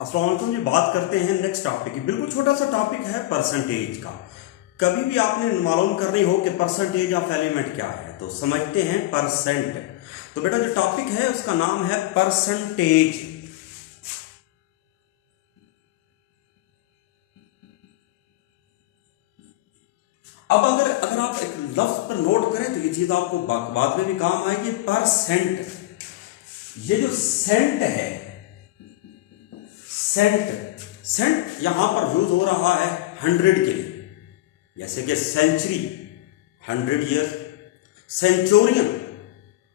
अस्सलाम वालेकुम जी। बात करते हैं नेक्स्ट टॉपिक की। बिल्कुल छोटा सा टॉपिक है परसेंटेज का। कभी भी आपने मालूम करनी हो कि परसेंटेज ऑफ एलिमेंट क्या है तो समझते हैं परसेंट। तो बेटा जो टॉपिक है उसका नाम है परसेंटेज। अब अगर आप एक लफ्ज पर नोट करें तो ये चीज आपको बाद में भी काम आएगी। परसेंट, ये जो सेंट है, सेंट यहां पर यूज हो रहा है 100 के लिए, जैसे कि century 100 year, centurion.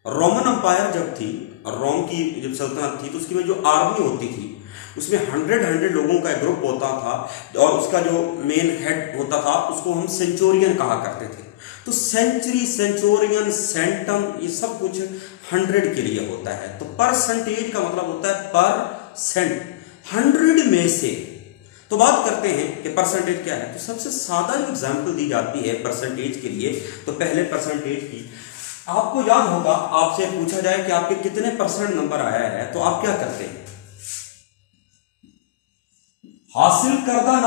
Roman empire जब थी, रोम की जब सल्तनत थी तो उसकी में जो आर्मी होती थी उसमें 100 लोगों का एक ग्रुप होता था और उसका जो मेन हेड होता था उसको हम सेंचुरियन कहा करते थे। तो सेंचुरी, सेंचुरियन, सेंटम, ये सब कुछ 100 के लिए होता है। तो परसेंटेज का मतलब होता है परसेंट, 100 में से। तो बात करते हैं कि परसेंटेज क्या है। तो सबसे सादा जो एग्जांपल दी जाती है परसेंटेज के लिए, तो पहले परसेंटेज की आपको याद होगा, आपसे पूछा जाए कि आपके कितने परसेंट नंबर आया है तो आप क्या करते हैं? हासिल करदा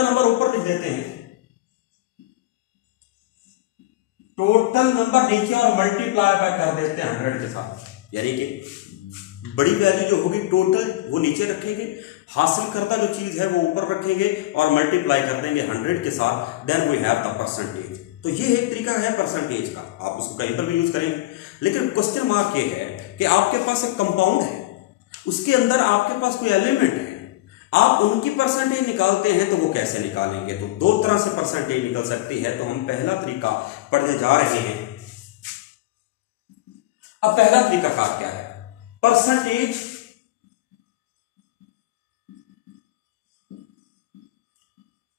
नंबर ऊपर लिख देते हैं, टोटल नंबर नीचे और मल्टीप्लाई बाय कर देते हैं 100 के साथ। यानी कि बड़ी वैल्यू जो होगी टोटल वो नीचे रखेंगे, हासिल करता जो चीज है वो ऊपर रखेंगे और मल्टीप्लाई कर देंगे 100 के साथ। Then we have the percentage. तो ये एक तरीका है परसेंटेज का, आप उसको कहीं पर भी यूज करेंगे। लेकिन क्वेश्चन मार्क ये है कि आपके पास एक कंपाउंड है, उसके अंदर आपके पास कोई एलिमेंट है, आप उनकी परसेंटेज निकालते हैं तो वो कैसे निकालेंगे? तो दो तरह से परसेंटेज निकल सकती है। तो हम पहला तरीका पढ़ने जा रहे हैं। अब पहला तरीका क्या है? Percentage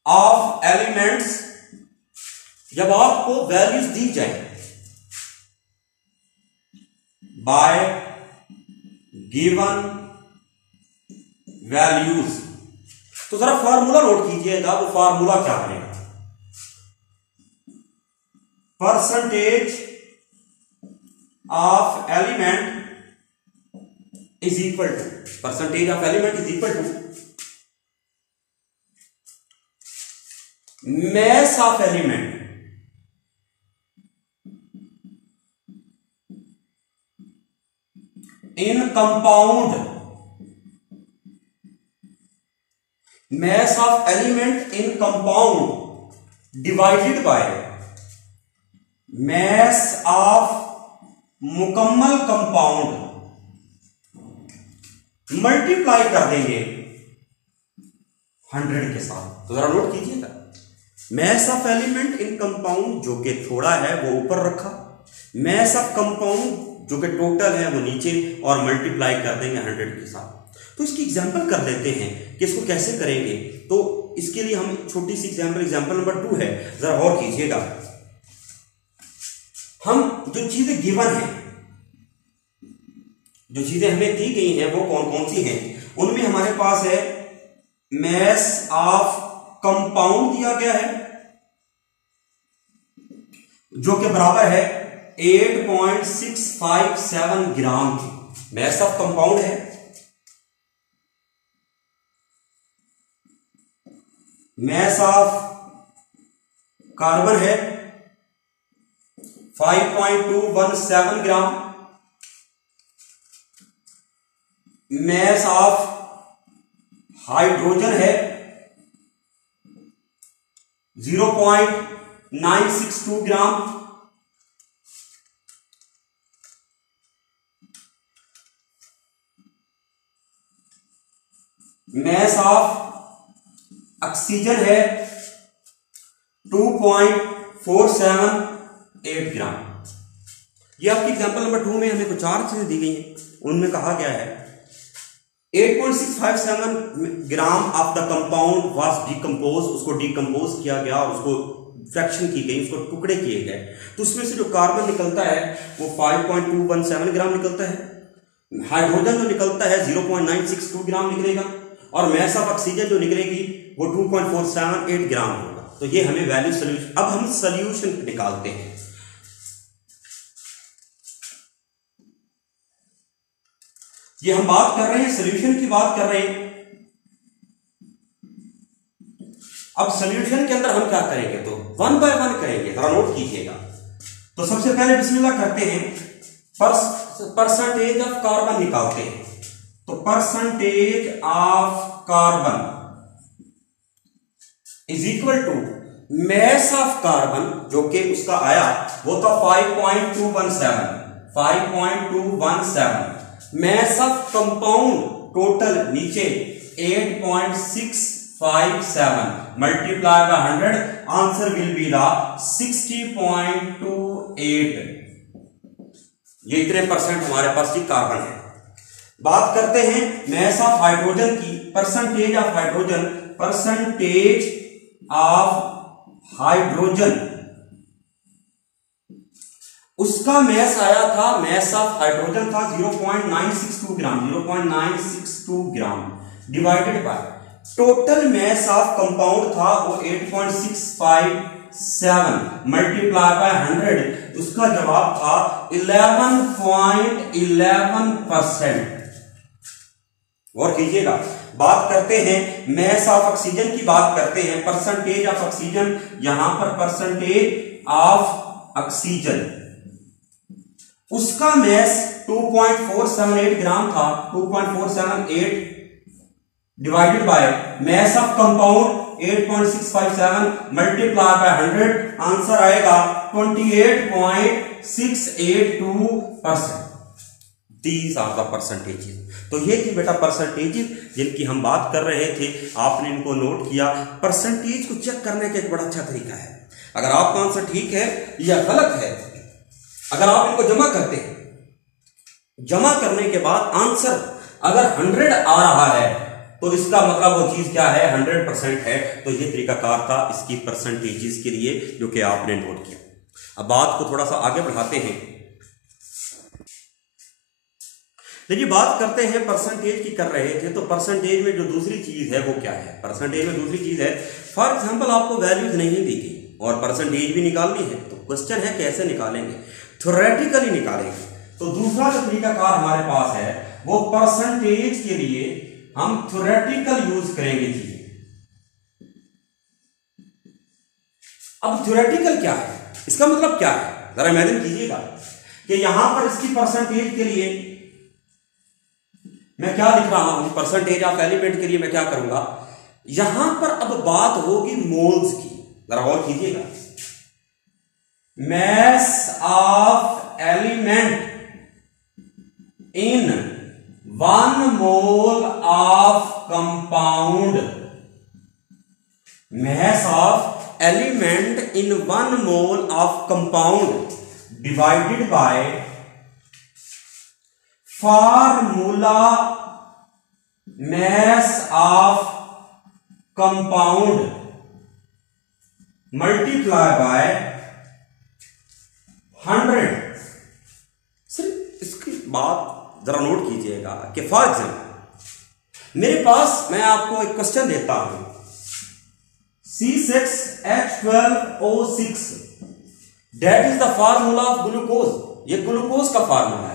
of elements. जब आपको वैल्यूज दी जाए बाय गिवन वैल्यूज, तो जरा फार्मूला नोट कीजिएगा। वो फार्मूला क्या बनेगा? Percentage of element is equal to, percentage of element is equal to mass of element in compound, mass of element in compound divided by mass of मुकम्मल compound, multiply कर देंगे 100 के साथ। तो जरा नोट कीजिएगा, mass of element in compound जो कि थोड़ा है वो ऊपर रखा, मैस ऑफ कंपाउंड जो कि टोटल है वो नीचे, और मल्टीप्लाई कर देंगे 100 के साथ। तो इसकी एग्जांपल कर लेते हैं कि इसको कैसे करेंगे। तो इसके लिए हम छोटी सी एग्जांपल नंबर 2 है, जरा और कीजिएगा। हम जो चीजें गिवन है, जो चीजें हमें दी गई हैं वो कौन कौन सी हैं? उनमें हमारे पास है मैस ऑफ कंपाउंड दिया गया है जो कि बराबर है 8.657 ग्राम की, मैस ऑफ कंपाउंड है। मैस ऑफ कार्बन है 5.217 ग्राम। मैस ऑफ हाइड्रोजन है 0.962 ग्राम। मैस ऑफ ऑक्सीजन है 2.478 ग्राम। ये आपकी एग्जांपल नंबर 2 में हमें कुछ 4 चीजें दी गई हैं। उनमें कहा गया है 8.657 gram of the compound was decompose, उसको डिकम्पोज किया गया और उसको फ्रैक्शन की गई, उसको टुकड़े किए गए। तो उसमें से जो कार्बन निकलता है वो 5.217 ग्राम निकलता है, हाइड्रोजन जो निकलता है 0.962 ग्राम निकलेगा, और मैस ऑफ ऑक्सीजन जो निकलेगी वो 2.478 ग्राम होगा। तो ये हमें वैल्यू सोल्यूशन। अब हम सोल्यूशन निकालते हैं। ये हम बात कर रहे हैं सोल्यूशन की बात कर रहे हैं। अब सोल्यूशन के अंदर हम क्या करेंगे, तो 1 बाय 1 करेंगे, जरा नोट कीजिएगा। तो सबसे पहले बिस्मिल्लाह करते हैं, परसेंटेज ऑफ कार्बन निकालते हैं। तो percentage of carbon is equal to mass of carbon, जो कि उसका आया वो था 5.217 मैस ऑफ कंपाउंड टोटल नीचे 8.657 multiply by 100, answer will be the 60.28। ये इतने परसेंट हमारे पास की कार्बन है। बात करते हैं मैस ऑफ हाइड्रोजन की, percentage of hydrogen, percentage of hydrogen, उसका मैस आया था, मैस ऑफ हाइड्रोजन था 0.962 ग्राम, 0.962 gram divided by total mess of compound था वो 8.657 मल्टीप्लाई बाय 100, उसका जवाब था 11.11%। और कीजिएगा। बात करते हैं मैस ऑफ ऑक्सीजन की, बात करते हैं परसेंटेज ऑफ ऑक्सीजन, यहां पर परसेंटेज ऑफ ऑक्सीजन, उसका मैस 2.478 ग्राम था, 2.478 divided by mass of compound 8.657 multiply by 100, answer आएगा 28.682%। These are the percentages. तो ये थी बेटा परसेंटेजेस जिनकी हम बात कर रहे थे, आपने इनको नोट किया। परसेंटेज को चेक करने का एक बड़ा अच्छा तरीका है, अगर आपका आंसर ठीक है या गलत है, अगर आप इनको जमा करते हैं, जमा करने के बाद आंसर अगर 100 आ रहा है तो इसका मतलब वो चीज क्या है, 100% है। तो ये तरीकाकार था इसकी परसेंटेजेस के लिए जो कि आपने नोट किया। अब बात को थोड़ा सा आगे बढ़ाते हैं। देखिए बात करते हैं परसेंटेज की कर रहे थे, तो परसेंटेज में जो दूसरी चीज है वो क्या है, परसेंटेज में दूसरी चीज है, फॉर एग्जांपल आपको वैल्यूज नहीं दी गई और परसेंटेज भी निकालनी है, तो क्वेश्चन है कैसे निकालेंगे, थ्योरेटिकली निकालेंगे। तो दूसरा जो तरीकाकार हमारे पास है वो परसेंटेज के लिए हम थ्योरेटिकल यूज करेंगे जी। अब थ्योरेटिकल क्या है, इसका मतलब क्या है, जरा इमेजिन कीजिएगा कि यहां पर इसकी परसेंटेज के लिए मैं क्या लिख रहा हूं, परसेंटेज ऑफ एलिमेंट के लिए मैं क्या करूंगा, यहां पर अब बात होगी मोल्स की, जरा गौर कीजिएगा। Mass of element in 1 mole of compound, mass of element in 1 mole of compound divided by formula mess of compound multiply by 100। सिर्फ इसकी बात जरा नोट कीजिएगा कि फॉर एग्जाम्पल मेरे पास, मैं आपको एक क्वेश्चन देता हूं, C6H12O6 that is the formula of glucose, ये ग्लूकोज का फार्मूला है।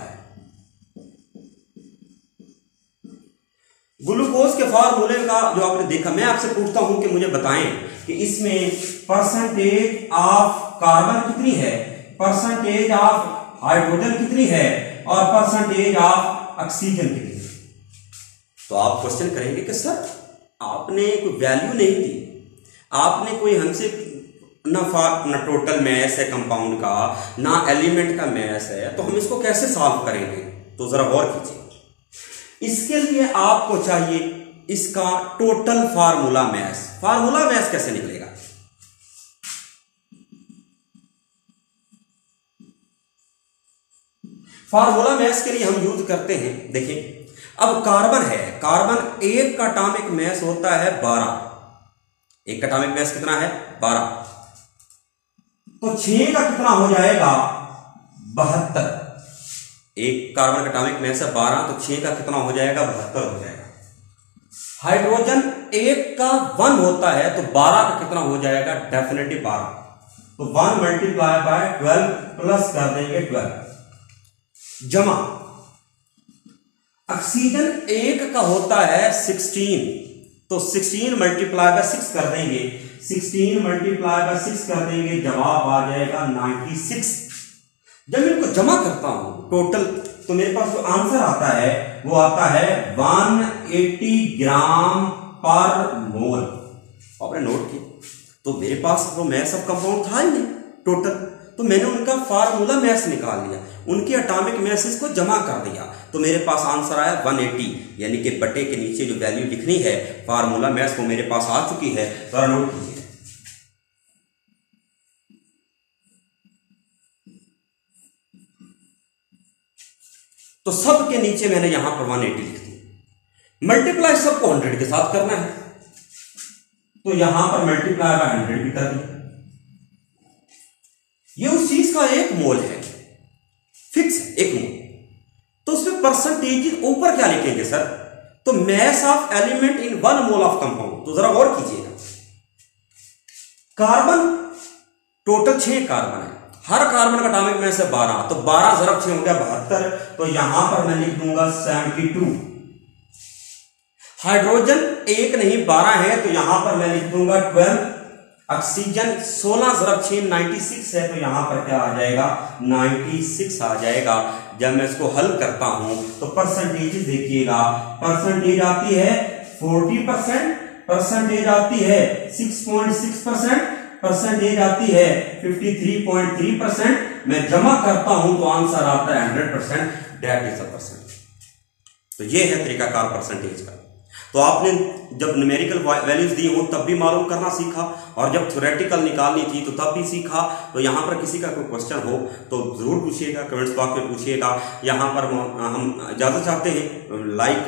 ग्लूकोज के फार्मूले का जो आपने देखा, मैं आपसे पूछता हूं कि मुझे बताएं कि इसमें परसेंटेज ऑफ कार्बन कितनी है, परसेंटेज ऑफ हाइड्रोजन कितनी है और परसेंटेज ऑफ ऑक्सीजन कितनी है। तो आप क्वेश्चन करेंगे कि सर आपने कोई वैल्यू नहीं दी, आपने कोई हमसे ना टोटल मैस है कंपाउंड का, ना एलिमेंट का मैस है, तो हम इसको कैसे सॉल्व करेंगे। तो जरा गौर कीजिए, इसके लिए आपको चाहिए इसका total formula mass. Formula mass कैसे निकलेगा, फार्मूला मैस के लिए हम यूज करते हैं, देखिए अब कार्बन है, कार्बन एक का एटॉमिक मैस होता है 12, एक का एटॉमिक मैस कितना है 12, तो 6 का कितना हो जाएगा 72। एक कार्बन का एटॉमिक मैस है 12, तो 6 का कितना हो जाएगा 72 हो जाएगा। हाइड्रोजन एक का 1 होता है, तो 12 का कितना हो जाएगा, डेफिनेटली 12, तो 1 मल्टीप्लाई बाय 12 प्लस कर देंगे 12 जमा। ऑक्सीजन एक का होता है 16, तो 16 मल्टीप्लाई बाय 6 कर देंगे, 16 मल्टीप्लाई बाय 6 कर देंगे, जवाब आ जाएगा 96। जब इनको जमा करता हूं टोटल, तो मेरे पास जो आंसर आता है वो आता है 180 ग्राम पर मोल। आपने नोट किया, तो मेरे पास वो मैस ऑफ कंपाउंड था ही नहीं टोटल, तो मैंने उनका फार्मूला मैस निकाल लिया, उनके एटॉमिक मैसेज को जमा कर दिया, तो मेरे पास आंसर आया 180, यानी कि बटे के नीचे जो वैल्यू लिखनी है फार्मूला मैस वो मेरे पास आ चुकी है। जरा नोट कीजिए, तो सब के नीचे मैंने यहां पर 180 लिख दी। मल्टीप्लाई सबको 100 के साथ करना है, तो यहां पर मल्टीप्लाई बाय 100 भी कर दिया। ये उस चीज का एक मोल है, फिक्स एक मोल, तो उसमें परसेंटेज ऊपर क्या लिखेंगे सर, तो mass of element in 1 mole of compound. तो जरा गौर कीजिएगा, कार्बन टोटल 6 कार्बन है, हर कार्बन का एटॉमिक मैस है 12, तो 12 ज़रब 6 हो गया 72, तो यहां पर मैं लिख दूंगा 72। हाइड्रोजन एक नहीं 12 है, तो यहां पर मैं लिख दूंगा 12। ऑक्सीजन 16 ज़रब 6 96 है, तो यहां पर क्या आ जाएगा 96 आ जाएगा। जब मैं इसको हल करता हूं तो परसेंटेज देखिएगा, परसेंटेज आती है 40%, परसेंटेज आती है 6.6%, परसेंटेज आती है 53.3%। मैं जमा करता हूं तो आंसर आता है 100%, दैट इज द परसेंट। तो ये है तरीकाकार परसेंटेज का। तो आपने जब न्यूमेरिकल वैल्यूज दी हो तब भी मालूम करना सीखा, और जब थ्योरेटिकल निकालनी थी तो तब भी सीखा। तो यहाँ पर किसी का कोई क्वेश्चन हो तो जरूर पूछिएगा, कमेंट्स बॉक्स में पूछिएगा। यहाँ पर हम इजाजत चाहते हैं, लाइक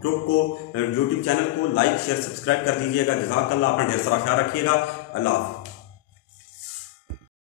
ग्रुप को, यूट्यूब चैनल को लाइक शेयर सब्सक्राइब कर दीजिएगा। जज़ाकल्लाह, अपना ढेर सारा ख्याल रखिएगा। अल्लाह हाफ़िज़।